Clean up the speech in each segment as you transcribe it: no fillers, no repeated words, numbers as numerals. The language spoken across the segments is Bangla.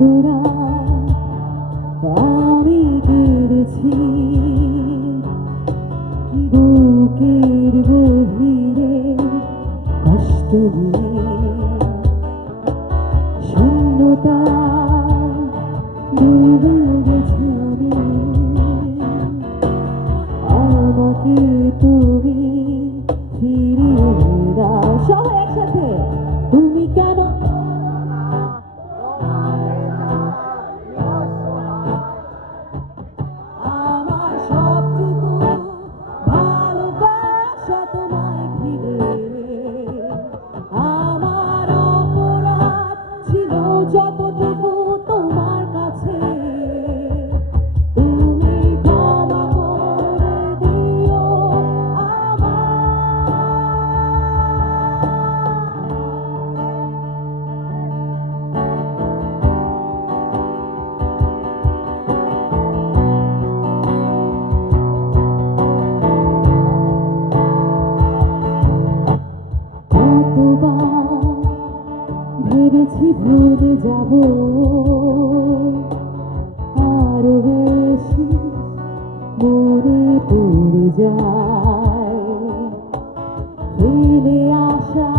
তোরা আমি কেঁদেছি বুকের গভীরে কষ্ট নিয়ে শূন্যতা ডুবে গেছি আমি আমাকে তুমি ফিরিয়ে দাও সবাই একসাথে তুমি কেন আমার সবটুকু ভালোবাসা তোমায় ঘিরে আমার অপরাধ ছিল যতটুকু তোমার কাছে তুমি ক্ষমা করে দিও কতবার ভেবেছি ভুলে যাব আরো বেশি মনে পড়ে যায় ফেলে আসা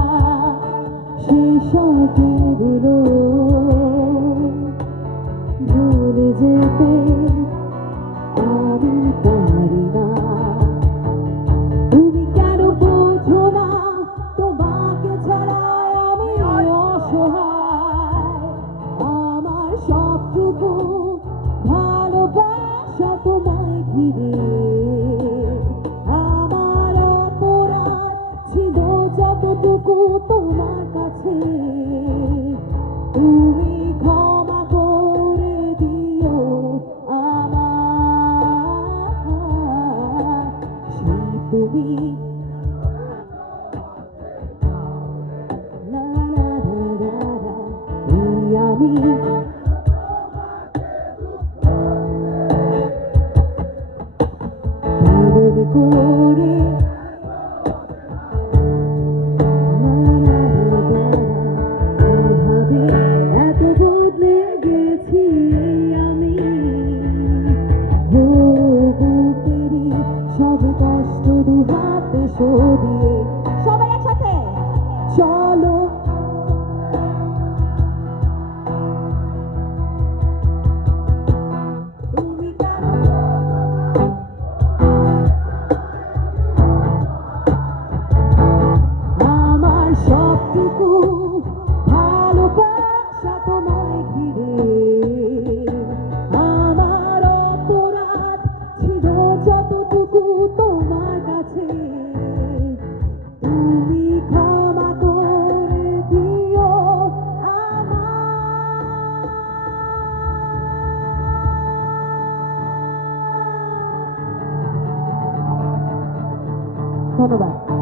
সেই স্বপ্নগুলো ভুলে যেতে আমি পারি না তুমি কেন বোঝো না তোমাকে ছাড়া আমি অসহায় আমার সবটুকু ভালোবাসা তোমায় ঘিরে আমার অপরাধ ছিল যতটুকু তোমার কাছে তুমি ক্ষমা করে দিও আমার সেই তুমি লা লা লা লা লা এই আমি কেমন করে লা লা লা লা এভাবে এত বদলে গেছি আমি ও বুকেরই সব কষ্ট দু হাতে সরিয়ে সবাই একসাথে চলো তুমি কেন আমার সবটুকু ভালোবাসা তোমায় ঘিরে আমার অপরাধ ছিল যতটুকু তোমার কাছে তুমি ক্ষমা করে দিও আমার ধন্যবাদ।